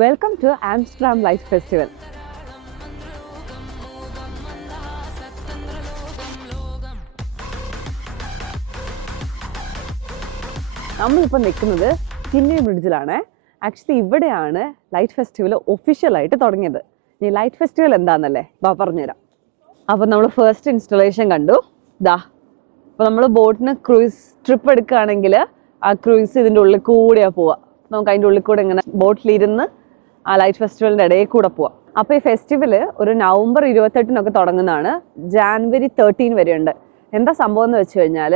Welcome to Amsterdam Light Festival. നമ്മളിപ്പോൾ നിൽക്കുന്നത് skinny ബ്രിഡ്ജിലാണ്. Actually ഇവിടെയാണ് ലൈറ്റ് ഫെസ്റ്റിവൽ ഒഫീഷ്യലായിട്ട് തുടങ്ങിയത്. ഈ ലൈറ്റ് ഫെസ്റ്റിവൽ എന്താണെന്നല്ലേ പറഞ്ഞുതരാം. അപ്പോൾ നമ്മൾ ഫസ്റ്റ് ഇൻസ്റ്റലേഷൻ കണ്ടു. അപ്പോൾ നമ്മൾ ബോട്ടിന് ക്രൂയിസ് ട്രിപ്പ് എടുക്കുകയാണെങ്കിൽ ആ ക്രൂയിസ് ഇതിൻ്റെ ഉള്ളിൽ കൂടെയാണ് പോവുക. നമുക്ക് അതിൻ്റെ ഉള്ളിൽ കൂടെ ഇങ്ങനെ ബോട്ടിലിരുന്ന് ആ ലൈറ്റ് ഫെസ്റ്റിവലിൻ്റെ ഇടയിൽ കൂടെ പോവാം. അപ്പോൾ ഈ ഫെസ്റ്റിവൽ ഒരു നവംബർ 28 തുടങ്ങുന്നതാണ്. ജാനുവരി 13 വരെ ഉണ്ട്. എന്താ സംഭവം എന്ന് വെച്ച് കഴിഞ്ഞാൽ,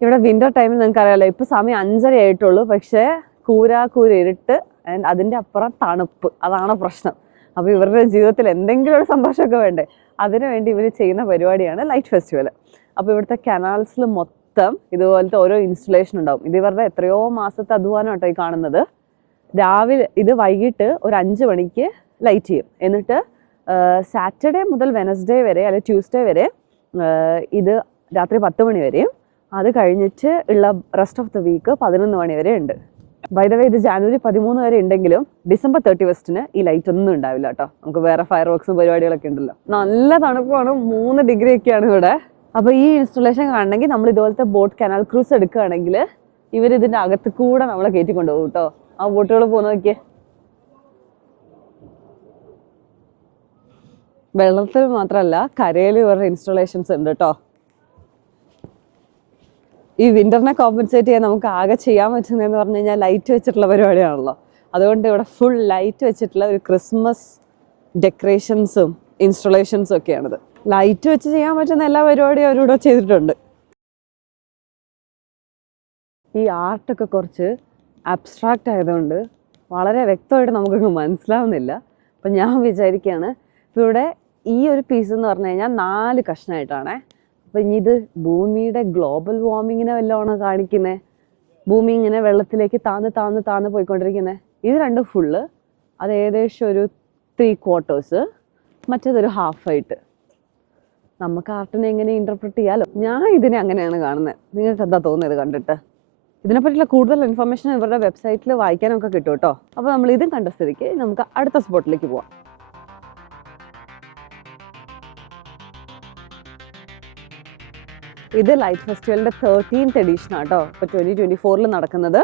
ഇവിടെ വിൻ്റർ ടൈമിൽ നിങ്ങൾക്ക് അറിയാമല്ലോ, ഇപ്പോൾ സമയം 5:30 ആയിട്ടുള്ളൂ. പക്ഷേ കൂരാ ഇരുട്ട് ആൻഡ് അതിൻ്റെ അപ്പുറം തണുപ്പ്, അതാണ് പ്രശ്നം. അപ്പോൾ ഇവരുടെ ജീവിതത്തിൽ എന്തെങ്കിലും ഒരു സന്തോഷമൊക്കെ വേണ്ടേ, അതിനുവേണ്ടി ഇവർ ചെയ്യുന്ന പരിപാടിയാണ് ലൈറ്റ് ഫെസ്റ്റിവൽ. അപ്പോൾ ഇവിടുത്തെ കനാൽസിൽ മൊത്തം ഇതുപോലത്തെ ഓരോ ഇൻസ്റ്റലേഷൻ ഉണ്ടാവും. ഇത് ഇവരുടെ എത്രയോ മാസത്തെ അധ്വാനം കേട്ടോ ഈ കാണുന്നത്. രാവിലെ ഇത് വൈകിട്ട് ഒരു 5 മണിക്ക് ലൈറ്റ് ചെയ്യും. എന്നിട്ട് സാറ്റർഡേ മുതൽ വെനസ്ഡേ വരെ അല്ലെങ്കിൽ ട്യൂസ്ഡേ വരെ ഇത് രാത്രി 10 മണി വരെയും, അത് കഴിഞ്ഞിട്ട് ഉള്ള റെസ്റ്റ് ഓഫ് ദ വീക്ക് 11 മണി വരെ ഉണ്ട്. ബൈ ദ വേ, ഇത് ജാനുവരി 13 വരെ ഉണ്ടെങ്കിലും ഡിസംബർ 31 ഈ ലൈറ്റ് ഒന്നും ഉണ്ടാവില്ല കേട്ടോ. നമുക്ക് വേറെ ഫയർ വർക്ക്സും പരിപാടികളൊക്കെ ഉണ്ടല്ലോ. നല്ല തണുപ്പാണ്, 3 ഡിഗ്രി ഒക്കെയാണ് ഇവിടെ. അപ്പോൾ ഈ ഇൻസ്റ്റലേഷൻ കാണണമെങ്കിൽ നമ്മൾ ഇതുപോലത്തെ ബോട്ട് കനാൽ ക്രൂസ് എടുക്കുകയാണെങ്കിൽ ഇവരിതിൻ്റെ അകത്ത് കൂടെ നമ്മളെ കയറ്റിക്കൊണ്ടുപോകും കേട്ടോ. ആ ബോട്ടുകൾ പോകുന്ന നോക്കിയേ, വെള്ളത്തിൽ മാത്രമല്ല കരയിൽ ഇവരുടെ ഇൻസ്റ്റലേഷൻസ് ഉണ്ട് കേട്ടോ. ഈ വിൻ്ററിനെ കോമ്പൻസേറ്റ് ചെയ്യാൻ നമുക്ക് ആകെ ചെയ്യാൻ പറ്റുന്നതെന്ന് പറഞ്ഞു കഴിഞ്ഞാൽ ലൈറ്റ് വെച്ചിട്ടുള്ള പരിപാടിയാണല്ലോ. അതുകൊണ്ട് ഇവിടെ ഫുൾ ലൈറ്റ് വെച്ചിട്ടുള്ള ഒരു ക്രിസ്മസ് ഡെക്കറേഷൻസും ഇൻസ്റ്റലേഷൻസും ഒക്കെയാണിത്. ലൈറ്റ് വെച്ച് ചെയ്യാൻ പറ്റുന്ന എല്ലാ പരിപാടിയും അവരിവിടെ ചെയ്തിട്ടുണ്ട്. ഈ ആർട്ടൊക്കെ കുറച്ച് അബ്സ്ട്രാക്റ്റ് ആയതുകൊണ്ട് വളരെ വ്യക്തമായിട്ട് നമുക്കൊക്കെ മനസ്സിലാവുന്നില്ല. അപ്പം ഞാൻ വിചാരിക്കുകയാണ്, ഇപ്പോൾ ഇവിടെ ഈ ഒരു പീസ് എന്ന് പറഞ്ഞു കഴിഞ്ഞാൽ 4 കഷ്ണമായിട്ടാണേ. അപ്പം ഇനി ഇത് ഭൂമിയുടെ ഗ്ലോബൽ വാർമിങ്ങിനെ വല്ലതാണോ കാണിക്കുന്നത്? ഭൂമി ഇങ്ങനെ വെള്ളത്തിലേക്ക് താന്ന് പോയിക്കൊണ്ടിരിക്കുന്നത്. ഇത് 2 ഫുള്ള്, അത് ഏകദേശം ഒരു 3/4, മറ്റേതൊരു ഹാഫായിട്ട്. നമുക്ക് ആർട്ടിനെ എങ്ങനെ ഇൻ്റർപ്രറ്റ് ചെയ്യാമല്ലോ. ഞാൻ ഇതിനെ അങ്ങനെയാണ് കാണുന്നത്. നിങ്ങൾക്ക് എന്താ തോന്നുന്നത് കണ്ടിട്ട്? ഇതിനെപ്പറ്റിയുള്ള കൂടുതൽ ഇൻഫർമേഷൻ ഇവരുടെ വെബ്സൈറ്റിൽ വായിക്കാനൊക്കെ കിട്ടും കേട്ടോ. അപ്പോൾ നമ്മൾ ഇതും കണ്ട സ്ഥിതിക്ക് നമുക്ക് അടുത്ത സ്പോട്ടിലേക്ക് പോവാം. ഇത് ലൈറ്റ് ഫെസ്റ്റിവലിൻ്റെ 13th എഡിഷൻ ആട്ടോ. ഇപ്പോൾ 2024 നടക്കുന്നത്.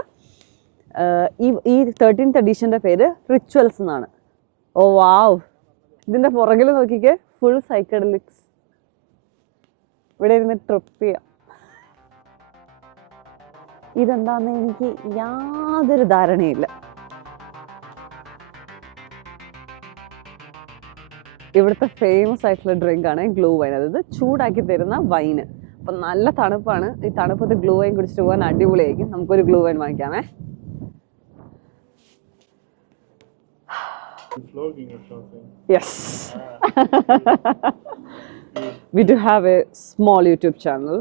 ഈ 13th എഡിഷൻ്റെ പേര് റിച്വൽസ് എന്നാണ്. ഓ വാവ്, ഇതിൻ്റെ പുറകിൽ നോക്കിക്കേ, ഫുൾ സൈക്കഡലിക്സ്. ഇവിടെ ഇരുന്ന് ട്രിപ്പ് ചെയ്യാം. ഇതെന്താന്ന് എനിക്ക് യാതൊരു ധാരണയില്ല. ഇവിടുത്തെ ഫേമസ് ആയിട്ടുള്ള ഡ്രിങ്ക് ആണ് ഗ്ലൂ വൈൻ. അതായത് ചൂടാക്കി തരുന്ന വൈന്. അപ്പം നല്ല തണുപ്പാണ്. ഈ തണുപ്പത്ത് ഗ്ലൂ വൈൻ കുടിച്ചിട്ട് പോകാൻ അടിപൊളിയായിരിക്കും. നമുക്കൊരു ഗ്ലൂ വൈൻ വാങ്ങിക്കാമേ. Yes. We do have a small YouTube channel.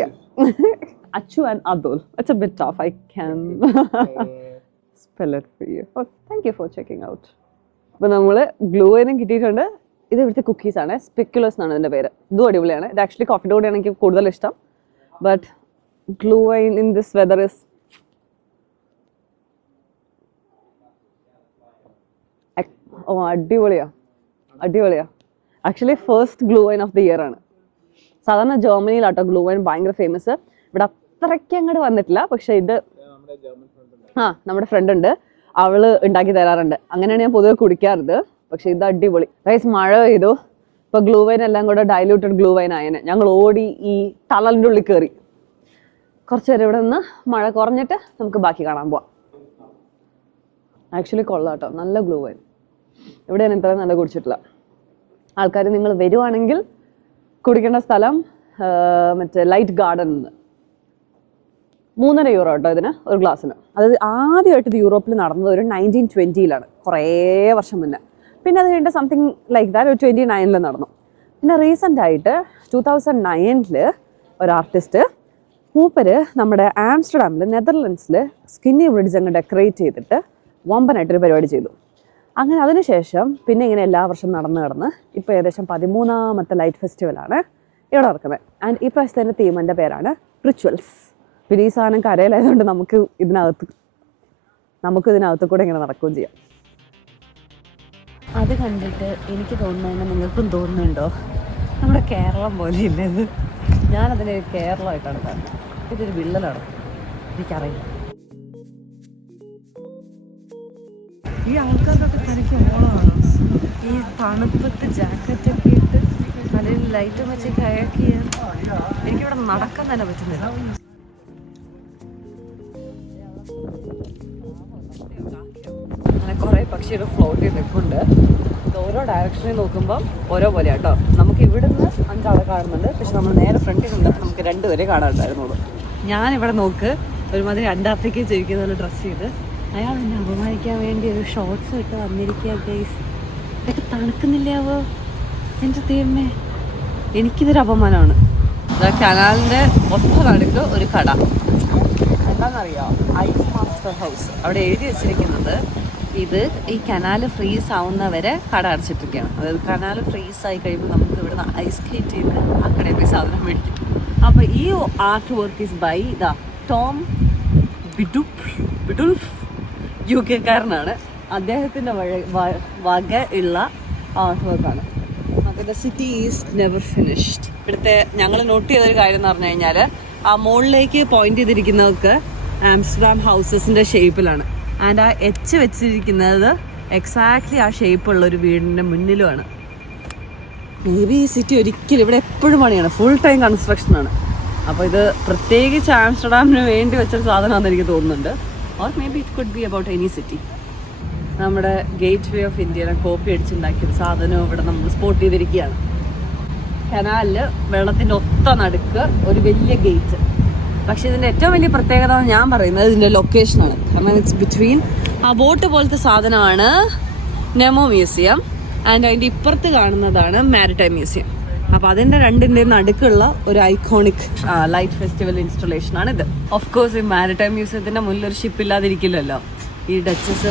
Yeah. Achu and Adul. It's a bit tough. I can spell it for you. Oh, thank you for checking out. അപ്പോൾ നമ്മൾ glue വൈനും കിട്ടിയിട്ടുണ്ട്. ഇത് ഇവിടുത്തെ കുക്കീസാണ്. സ്പെക്കുലസ് എന്നാണ് ഇതിൻ്റെ പേര്. ഇതും അടിപൊളിയാണ്. ഇത് ആക്ച്വലി കോഫിയുടെ കൂടെയാണ് എനിക്ക് കൂടുതൽ ഇഷ്ടം. But gluhwein in this weather is അടിപൊളിയാ. Actually first gluhwein of the year ആണ്. സാധാരണ ജർമ്മനിയിലാട്ടോ ഗ്ലൂ വൈൻ ഭയങ്കര ഫേമസ്. ഇവിടെ അത്രയ്ക്ക് അങ്ങോട്ട് വന്നിട്ടില്ല. പക്ഷേ ഇത് നമ്മുടെ ഫ്രണ്ട് ഉണ്ട്, അവള് ഉണ്ടാക്കി തരാറുണ്ട്. അങ്ങനെയാണ് ഞാൻ പൊതുവെ കുടിക്കാറുള്ളത്. പക്ഷെ ഇത് അടിപൊളി. ഗൈസ്, മഴ പെയ്തു. ഇപ്പോൾ ഗ്ലൂ വൈൻ എല്ലാം കൂടെ ഡൈല്യൂട്ടഡ് ഗ്ലൂ വൈൻ ആയനെ. ഞങ്ങൾ ഓടി ഈ ടണലിൻ്റെ ഉള്ളിൽ കയറി. കുറച്ച് നേരം ഇവിടെ നിന്ന് മഴ കുറഞ്ഞിട്ട് നമുക്ക് ബാക്കി കാണാൻ പോവാം. ആക്ച്വലി കൊള്ളാം കേട്ടോ, നല്ല ഗ്ലൂ വൈൻ. ഇവിടെ ഞാൻ ഇത്രയും നല്ല കുടിച്ചിട്ടില്ല. ആൾക്കാർ നിങ്ങൾ വരുവാണെങ്കിൽ കുടിക്കേണ്ട സ്ഥലം മറ്റേ ലൈറ്റ് ഗാർഡൻ നിന്ന്. 3.5 യൂറോ കേട്ടോ ഇതിന് ഒരു ഗ്ലാസ്സിന്. അതായത് ആദ്യമായിട്ട് ഇത് യൂറോപ്പിൽ നടന്നത് ഒരു 1920-ലാണ്, കുറേ വർഷം മുന്നേ. പിന്നെ അത് കഴിഞ്ഞിട്ട് സംതിങ് ലൈക്ക് ദാറ്റ് ഒരു 29-ൽ നടന്നു. പിന്നെ റീസെൻ്റായിട്ട് 2009-ൽ ഒരു ആർട്ടിസ്റ്റ് മൂപ്പര് നമ്മുടെ ആംസ്റ്റർഡാമിൽ നെതർലൻഡ്സിൽ സ്കിന്നി ബ്രിഡ്ജ് അങ്ങ് ഡെക്കറേറ്റ് ചെയ്തിട്ട് വമ്പനായിട്ടൊരു പരിപാടി ചെയ്തു. അങ്ങനെ അതിനുശേഷം പിന്നെ ഇങ്ങനെ എല്ലാ വർഷവും നടന്ന് ഇപ്പോൾ ഏകദേശം 13ാമത്തെ ലൈറ്റ് ഫെസ്റ്റിവലാണ് ഇവിടെ നടക്കുന്നത്. ആൻഡ് ഈ പ്രാവശ്യത്തിൻ്റെ തീമിൻ്റെ പേരാണ് റിച്വൽസ്. പിന്നെ ഈ സാധനം കരയിലായതുകൊണ്ട് നമുക്ക് ഇതിനകത്ത് നമുക്ക് ഇതിനകത്ത് കൂടെ ഇങ്ങനെ നടക്കുകയും ചെയ്യാം. അത് കണ്ടിട്ട് എനിക്ക് തോന്നുന്നതിന് നിങ്ങൾക്കും തോന്നുന്നുണ്ടോ നമ്മുടെ കേരളം പോലെയില്ല ഇത്? ഞാനതിനെ കേരളമായിട്ടാണ് കാണുന്നത്. ഇതൊരു വിള്ളലാണ്, എനിക്കറിയില്ല. ഈ ആൾക്കാർക്കൊക്കെ തനിക്ക് ഓണമാണ്. ഈ തണുപ്പത്ത് ജാക്കറ്റൊക്കെ ഇട്ട് അല്ലെങ്കിൽ ലൈറ്റും വെച്ച് കയക്ക് ചെയ്യാൻ എനിക്കിവിടെ നടക്കാൻ തന്നെ പറ്റുന്നില്ല. അങ്ങനെ കുറേ പക്ഷികൾ ഫ്ലോട്ട് ചെയ്ത് നിൽപ്പുണ്ട്. ഇത് ഓരോ ഡയറക്ഷനിൽ നോക്കുമ്പോൾ ഓരോ പോലെയാണ് കേട്ടോ. നമുക്ക് ഇവിടുന്ന് 5 ആളെ കാണുന്നുണ്ട്, പക്ഷെ നമ്മൾ നേരെ ഫ്രണ്ടിൽ നിന്നിട്ട് നമുക്ക് 2 പേരെ കാണാനുണ്ടായിരുന്നുള്ളൂ. ഞാനിവിടെ നോക്ക് ഒരുമാതിരി അന്റാർട്ടിക്കയിൽ ജീവിക്കുന്ന പോലെ ഡ്രസ്സ് ചെയ്ത് അയാൾ എന്നെ അപമാനിക്കാൻ വേണ്ടി ഒരു ഷോർട്ട്സ് ഇട്ട് വന്നിരിക്കുക. ഗൈസ്, ഇതൊക്കെ തണുക്കുന്നില്ലാവോ? എൻ്റെ ദൈവമേ, എനിക്കിതൊരു അപമാനമാണ്. കനാലിൻ്റെ ഒത്ത നടുക്ക് ഒരു കട, എന്താണെന്നറിയോ? Ice master house. അവിടെ എഴുതി വെച്ചിരിക്കുന്നത് ഇത് ഈ കനാല് ഫ്രീസ് ആവുന്നവരെ കട അടച്ചിട്ടിരിക്കുകയാണ്. അതായത് കനാല് ഫ്രീസ് ആയി കഴിയുമ്പോൾ നമുക്ക് ഇവിടുന്ന് ഐസ് സ്കേറ്റ് ചെയ്ത് ആ കടയിൽ പോയി സാധനം മേടിക്കും. അപ്പോൾ ഈ artwork is by Tom Biddulph, UK കാരനാണ്. അദ്ദേഹത്തിൻ്റെ വക ഉള്ള ആർട്ട് വർക്കാണ്. അപ്പോൾ the city is never finished. ഇവിടുത്തെ ഞങ്ങൾ നോട്ട് ചെയ്തൊരു കാര്യം എന്ന് പറഞ്ഞു കഴിഞ്ഞാൽ ആ മുകളിലേക്ക് പോയിന്റ് ചെയ്തിരിക്കുന്നതൊക്കെ ആംസ്റ്റർഡാം ഹൗസസിൻ്റെ ഷേപ്പിലാണ്. ആൻഡ് ആ എച്ച് വെച്ചിരിക്കുന്നത് എക്സാക്ട്ലി ആ ഷേപ്പുള്ള ഒരു വീടിൻ്റെ മുന്നിലുമാണ്. മേ ബി ഈ സിറ്റി ഒരിക്കലും ഇവിടെ എപ്പോഴും പണിയാണ്, ഫുൾ ടൈം കൺസ്ട്രക്ഷനാണ്. അപ്പോൾ ഇത് പ്രത്യേകിച്ച് ആംസ്റ്റർഡാമിന് വേണ്ടി വെച്ചൊരു സാധനമാണെന്ന് എനിക്ക് തോന്നുന്നുണ്ട്. Or may be it could be about any city. നമ്മുടെ ഗേറ്റ് വേ ഓഫ് ഇന്ത്യയിലെ കോപ്പി അടിച്ചുണ്ടാക്കിയൊരു സാധനം ഇവിടെ നമ്മൾ സ്പോട്ട് ചെയ്തിരിക്കുകയാണ്. കനാലിൽ വെള്ളത്തിൻ്റെ ഒത്ത നടുക്ക് ഒരു വലിയ ഗേറ്റ്. പക്ഷെ ഇതിൻ്റെ ഏറ്റവും വലിയ പ്രത്യേകത ഞാൻ പറയുന്നത് ഇതിൻ്റെ ലൊക്കേഷനാണ്. കാരണം ഇറ്റ്സ് ബിറ്റ്വീൻ ആ ബോട്ട് പോലത്തെ സാധനമാണ് നെമോ മ്യൂസിയം, ആൻഡ് അതിൻ്റെ ഇപ്പുറത്ത് കാണുന്നതാണ് മാരിടൈം മ്യൂസിയം. അപ്പോൾ അതിൻ്റെ രണ്ടിൻ്റെയും നടുക്കുള്ള ഒരു ഐക്കോണിക് ലൈറ്റ് ഫെസ്റ്റിവൽ ഇൻസ്റ്റലേഷനാണിത്. ഓഫ് കോഴ്സ് ഈ മാരിടൈം മ്യൂസിയത്തിൻ്റെ മുന്നിൽ ഒരു ഷിപ്പ് ഇല്ലാതിരിക്കില്ലല്ലോ. ഈ ഡച്ചസ്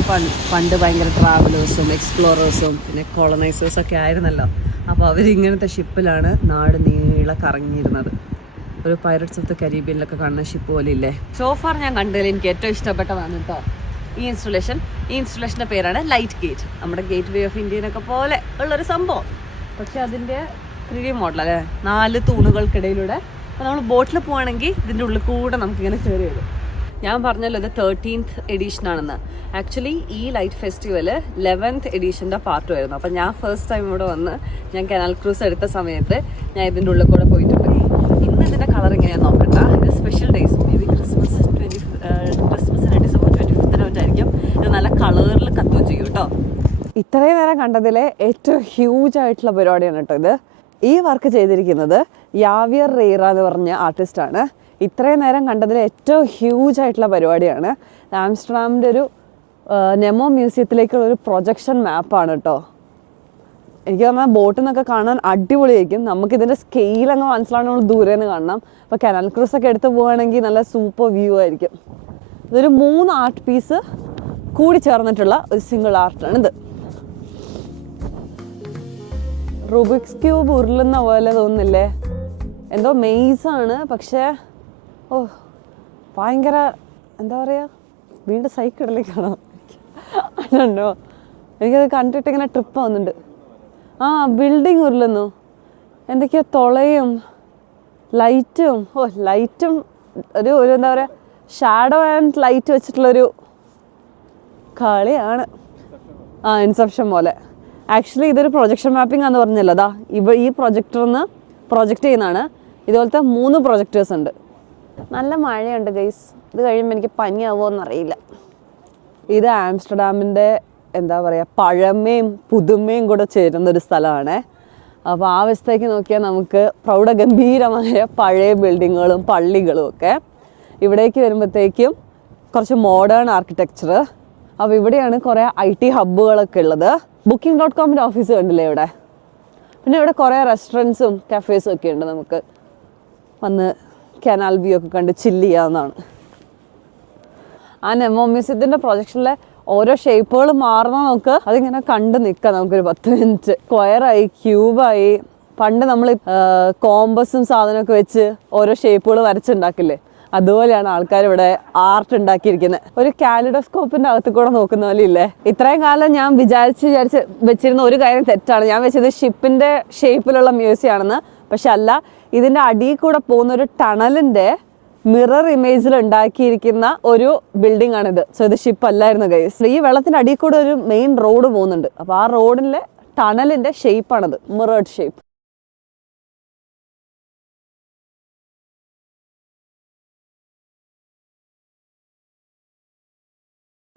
പണ്ട് ഭയങ്കര ട്രാവലേഴ്സും എക്സ്പ്ലോറേഴ്സും പിന്നെ കോളനൈസേഴ്സും ഒക്കെ ആയിരുന്നല്ലോ. അപ്പോൾ അവരിങ്ങനത്തെ ഷിപ്പിലാണ് നാട് നീളെ കറങ്ങിയിരുന്നത്. ഒരു പൈററ്റ്സ് ഓഫ് ദ കരീബിയനിലൊക്കെ കാണുന്ന ഷിപ്പ് പോലെ ഇല്ലേ. സോഫാർ ഞാൻ കണ്ടതിൽ എനിക്ക് ഏറ്റവും ഇഷ്ടപ്പെട്ടതാണ് കേട്ടോ ഈ ഇൻസ്റ്റലേഷൻ. ഈ ഇൻസ്റ്റലേഷൻ്റെ പേരാണ് ലൈറ്റ് ഗേറ്റ്. നമ്മുടെ ഗേറ്റ് വേ ഓഫ് ഇന്ത്യനൊക്കെ പോലെ ഉള്ളൊരു സംഭവം. പക്ഷെ അതിൻ്റെ 3D മോഡൽ അല്ലേ, 4 തൂണുകൾക്കിടയിലൂടെ. അപ്പോൾ നമ്മൾ ബോട്ടിൽ പോവുകയാണെങ്കിൽ ഇതിൻ്റെ ഉള്ളിൽ കൂടെ നമുക്കിങ്ങനെ കയറി വരും. ഞാൻ പറഞ്ഞല്ലോ ഇത് 13th എഡീഷൻ ആണെന്ന്. ആക്ച്വലി ഈ ലൈറ്റ് ഫെസ്റ്റിവൽ 11th എഡീഷൻ്റെ പാർട്ടുമായിരുന്നു. അപ്പം ഞാൻ ഫസ്റ്റ് ടൈം ഇവിടെ വന്ന് ഞാൻ കനാൽ ക്രൂസ് എടുത്ത സമയത്ത് ഞാൻ ഇതിൻ്റെ ഉള്ളിൽ കൂടെ പോയിട്ടുണ്ട്. ഇന്ന് ഇതിൻ്റെ കളർ എങ്ങനെയാണെന്ന് നോക്കണ്ട. ഇത് സ്പെഷ്യൽ ഡേയ്സ്, മേ ബി ക്രിസ്മസിന് ഡിസംബർ 25 വെച്ചായിരിക്കും ഇത് നല്ല കളറിൽ കത്തുകയും ചെയ്യും കേട്ടോ. ഇത്രയും നേരം കണ്ടതിലെ ഏറ്റവും ഹ്യൂജ് ആയിട്ടുള്ള പരിപാടിയാണ് കേട്ടോ ഇത്. ഈ വർക്ക് ചെയ്തിരിക്കുന്നത് യാവിയർ റെയ്റ എന്ന് പറഞ്ഞ ആർട്ടിസ്റ്റാണ്. ഇത്രയും നേരം കണ്ടതിൽ ഏറ്റവും ഹ്യൂജ് ആയിട്ടുള്ള പരിപാടിയാണ്. ആംസ്റ്റർഡാമിൻ്റെ ഒരു നെമോ മ്യൂസിയത്തിലേക്കുള്ള ഒരു പ്രൊജക്ഷൻ മാപ്പാണ് കേട്ടോ. എനിക്ക് പറഞ്ഞാൽ ബോട്ടിൽ നിന്നൊക്കെ കാണാൻ അടിപൊളിയായിരിക്കും. നമുക്കിതിൻ്റെ സ്കെയിൽ അങ്ങ് മനസ്സിലാണ്, നമ്മൾ ദൂരെ നിന്ന് കാണണം. അപ്പോൾ കനാൽ ക്രൂസ് ഒക്കെ എടുത്ത് പോവുകയാണെങ്കിൽ നല്ല സൂപ്പർ വ്യൂ ആയിരിക്കും. ഇതൊരു 3 ആർട്ട് പീസ് കൂടി ചേർന്നിട്ടുള്ള ഒരു സിംഗിൾ ആർട്ടാണിത്. റുബിക്സ് ക്യൂബ് ഉരുളുന്ന പോലെ തോന്നുന്നില്ലേ? എന്തോ മെയ്സാണ്, പക്ഷേ ഭയങ്കര എന്താ പറയുക, വീണ്ടും സൈക്കിളിലേക്കാണോ അതുണ്ടോ? എനിക്കത് കണ്ടിട്ട് ഇങ്ങനെ ട്രിപ്പ് ആവുന്നുണ്ട്. ആ ബിൽഡിങ് ഉരുളുന്നു, എന്തൊക്കെയാ തുളയും ലൈറ്റും. ലൈറ്റും ഒരു എന്താ പറയുക, ഷാഡോ ആൻഡ് ലൈറ്റ് വെച്ചിട്ടുള്ളൊരു കളിയാണ്. ഇൻസെപ്ഷൻ പോലെ. ആക്ച്വലി ഇതൊരു പ്രൊജക്ഷൻ മാപ്പിംഗ് ആണെന്ന് പറഞ്ഞല്ലോ. അതാ ഈ പ്രൊജക്ടറിന്ന് പ്രൊജക്റ്റ് ചെയ്യുന്നതാണ്. ഇതുപോലത്തെ 3 പ്രൊജക്ടേഴ്സ് ഉണ്ട്. നല്ല മഴയുണ്ട് ഗൈസ്. ഇത് കഴിയുമ്പോൾ എനിക്ക് പനിയാവുമോ എന്നറിയില്ല. ഇത് ആംസ്റ്റർഡാമിൻ്റെ എന്താ പറയുക, പഴമയും പുതുമയും കൂടെ ചേരുന്നൊരു സ്ഥലമാണ്. അപ്പോൾ ആ വശത്തേക്ക് നോക്കിയാൽ നമുക്ക് പ്രൗഢഗംഭീരമായ പഴയ ബിൽഡിങ്ങുകളും പള്ളികളും ഒക്കെ. ഇവിടേക്ക് വരുമ്പോഴത്തേക്കും കുറച്ച് മോഡേൺ ആർക്കിടെക്ചർ. അപ്പോൾ ഇവിടെയാണ് കുറേ IT ഹബ്ബുകളൊക്കെ ഉള്ളത്. Booking.com ഓഫീസ് കണ്ടില്ലേ ഇവിടെ. പിന്നെ ഇവിടെ കുറേ റെസ്റ്റോറൻറ്റ്സും കഫേസും ഒക്കെ ഉണ്ട്. നമുക്ക് വന്ന് കനാൽ വ്യൂ ഒക്കെ കണ്ട് ചില്ല് ചെയ്യാവുന്നതാണ്. ആ നെമോ മ്യൂസിയത്തിൻ്റെ പ്രൊജക്ഷനിലെ ഓരോ ഷേപ്പുകൾ മാറുന്ന നമുക്ക് അതിങ്ങനെ കണ്ട് നിൽക്കാം. നമുക്കൊരു 10 മിനിറ്റ്. സ്ക്വയറായി, ക്യൂബായി. പണ്ട് നമ്മൾ കോമ്പസും സാധനമൊക്കെ വെച്ച് ഓരോ ഷേപ്പുകൾ വരച്ചുണ്ടാക്കില്ലേ, അതുപോലെയാണ് ആൾക്കാർ ഇവിടെ ആർട്ട് ഉണ്ടാക്കിയിരിക്കുന്നത്. ഒരു കാലിഡോസ്കോപ്പിന്റെ അകത്ത് കൂടെ നോക്കുന്ന പോലെ ഇല്ലേ. ഇത്രയും കാലം ഞാൻ വിചാരിച്ച് വെച്ചിരുന്ന ഒരു കാര്യം തെറ്റാണ്. ഞാൻ വെച്ചത് ഷിപ്പിന്റെ ഷേപ്പിലുള്ള മ്യൂസിയം ആണെന്ന്. പക്ഷെ അല്ല, ഇതിന്റെ അടിയിൽ കൂടെ പോകുന്ന ഒരു ടണലിന്റെ മിറർ ഇമേജിൽ ഉണ്ടാക്കിയിരിക്കുന്ന ഒരു ബിൽഡിംഗ് ആണിത്. സോ ഇത് ഷിപ്പ് അല്ലായിരുന്നു ഗൈസ്. ഈ വെള്ളത്തിന്റെ അടിയിൽ കൂടെ ഒരു മെയിൻ റോഡ് പോകുന്നുണ്ട്. അപ്പോൾ ആ റോഡിലെ ടണലിന്റെ ഷേപ്പാണിത്, മിറേർഡ് ഷേപ്പ്.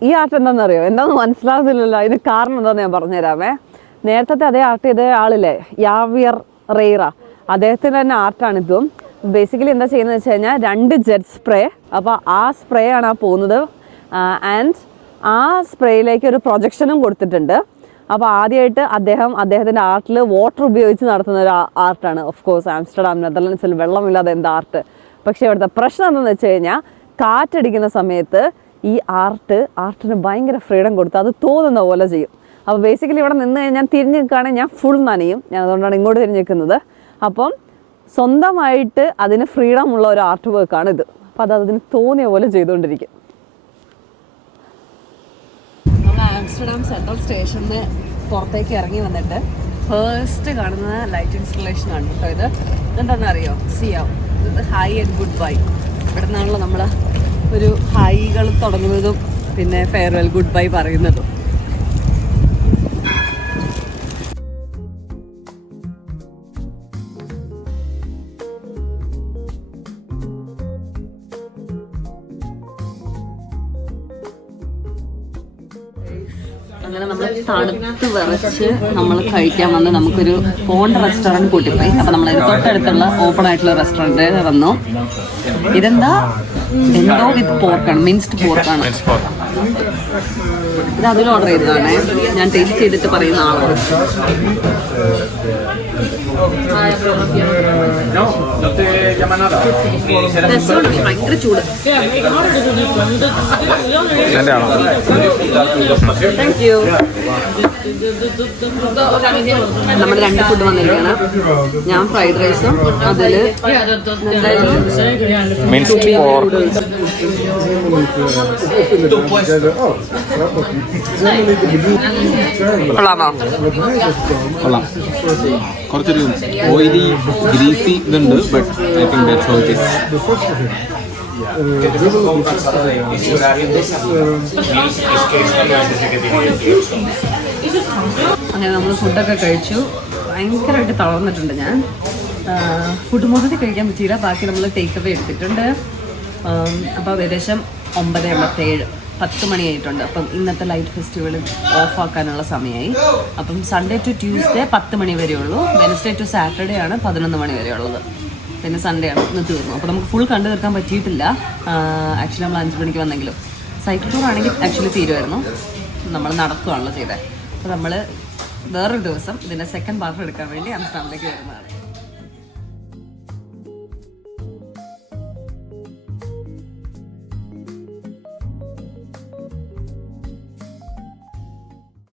ഈ ആർട്ട് എന്താണെന്നറിയോ? എന്താണെന്ന് മനസ്സിലാകുന്നില്ലല്ലോ. അതിന് കാരണം എന്താണെന്ന് ഞാൻ പറഞ്ഞുതരാമേ. നേരത്തെ അതേ ആർട്ട് ചെയ്ത ആളില്ലേ, യാവിയർ റെയ്റ, അദ്ദേഹത്തിൻ്റെ തന്നെ ആർട്ടാണിതും. ബേസിക്കലി എന്താ ചെയ്യുന്നത് വെച്ച് കഴിഞ്ഞാൽ 2 ജെറ്റ് സ്പ്രേ. അപ്പോൾ ആ സ്പ്രേ ആണ് ആ പോകുന്നത്. ആൻഡ് ആ സ്പ്രേയിലേക്ക് ഒരു പ്രൊജക്ഷനും കൊടുത്തിട്ടുണ്ട്. അപ്പോൾ ആദ്യമായിട്ട് അദ്ദേഹത്തിൻ്റെ ആർട്ടിൽ വാട്ടർ ഉപയോഗിച്ച് നടത്തുന്ന ഒരു ആർട്ടാണ്. ഓഫ് കോഴ്സ് ആംസ്റ്റർഡാം നെതർലൻഡ്സിൽ വെള്ളമില്ലാതെ എന്താ ആർട്ട്. പക്ഷേ ഇവിടുത്തെ പ്രശ്നം എന്താണെന്ന് വെച്ച് കഴിഞ്ഞാൽ കാറ്റടിക്കുന്ന സമയത്ത് ഈ ആർട്ടിന് ഭയങ്കര ഫ്രീഡം കൊടുത്ത് അത് തോന്നുന്ന പോലെ ചെയ്യും. അപ്പോൾ ബേസിക്കലി ഇവിടെ നിന്ന് കഴിഞ്ഞാൽ തിരിഞ്ഞ് നിൽക്കുകയാണെങ്കിൽ ഞാൻ ഫുൾ നനയും. ഞാൻ അതുകൊണ്ടാണ് ഇങ്ങോട്ട് തിരിഞ്ഞ് നിൽക്കുന്നത്. അപ്പം സ്വന്തമായിട്ട് അതിന് ഫ്രീഡം ഉള്ള ഒരു ആർട്ട് വർക്കാണിത്. അപ്പം അതിന് തോന്നിയ പോലെ ചെയ്തുകൊണ്ടിരിക്കും. നമ്മൾ ആംസ്റ്റർഡാം സെൻട്രൽ സ്റ്റേഷനിൽ പുറത്തേക്ക് ഇറങ്ങി വന്നിട്ട് ഫസ്റ്റ് കാണുന്ന ലൈറ്റ് ഇൻസ്റ്റലേഷൻ ആണ് കേട്ടോ. ഇതെന്താണെന്ന് അറിയോ? സിയാം. ഇത് ഹൈ ആൻഡ് ഗുഡ് ബൈ. ഇവിടെ നിന്നാണല്ലോ നമ്മൾ ഒരു ഹൈകൾ തുടങ്ങുന്നതും പിന്നെ ഫെയർവെൽ ഗുഡ് ബൈ പറയുന്നതും. അങ്ങനെ നമ്മൾ തണുത്ത് വിറച്ച് നമ്മൾ കഴിക്കാൻ വന്ന് നമുക്കൊരു പോണ്ട് റെസ്റ്റോറൻറ്റ് കൂട്ടിപ്പോയി. അപ്പം നമ്മളതിന് തൊട്ടടുത്തുള്ള ഓപ്പൺ ആയിട്ടുള്ള റെസ്റ്റോറൻറ്റ് വന്നു. ഇതെന്താ എന്തോ വിത്ത് പോർക്കാണ്, മിൻസ്ഡ് പോർക്കാണ്. ഇത് അതിൽ ഓർഡർ ചെയ്തതാണ്. ഞാൻ ടേസ്റ്റ് ചെയ്തിട്ട് പറയുന്ന ആളാണ്. ഭയങ്കര ചൂട്. Thank you. നമ്മുടെ 2 ഫുഡ് വന്നിരിക്കുകയാണ്. ഞാൻ ഫ്രൈഡ് റൈസും അതിൽ കുറച്ചൊരു ഓയിലി ഗ്രീസി ഇതുണ്ട്. But I think that's how it is. അങ്ങനെ നമ്മൾ ഫുഡൊക്കെ കഴിച്ചു. ഭയങ്കരമായിട്ട് തളർന്നിട്ടുണ്ട് ഞാൻ. ഫുഡ് മൊത്തത്തിൽ കഴിക്കാൻ പറ്റിയില്ല. ബാക്കി നമ്മൾ ടേക്ക് അവേ എടുത്തിട്ടുണ്ട്. അപ്പോൾ ഏകദേശം 9:57 10 മണിയായിട്ടുണ്ട്. അപ്പം ഇന്നത്തെ ലൈറ്റ് ഫെസ്റ്റിവൽ ഓഫാക്കാനുള്ള സമയമായി. അപ്പം സൺഡേ ടു ട്യൂസ്ഡേ 10 മണി വരെ ഉള്ളൂ. വെനസ്ഡേ ടു സാറ്റർഡേ ആണ് 11 മണി വരെ ഉള്ളത്. പിന്നെ സൺഡേ ആണ് ഇന്ന് തീർന്നു. അപ്പോൾ നമുക്ക് ഫുൾ കണ്ടു തീർക്കാൻ പറ്റിയിട്ടില്ല. ആക്ച്വലി നമ്മൾ 5 മണിക്ക് വന്നെങ്കിലും സൈക്കിൾ ടൂർ ആണെങ്കിൽ ആക്ച്വലി തീരുമായിരുന്നു. നമ്മൾ നടക്കുകയാണല്ലോ ചെയ്തത്. അപ്പോൾ നമ്മൾ വേറൊരു ദിവസം ഇതിൻ്റെ സെക്കൻഡ് പാർട്ട് എടുക്കാൻ വേണ്ടി ആംസ്റ്റർഡാമിലേക്ക് വരുന്നതാണ്.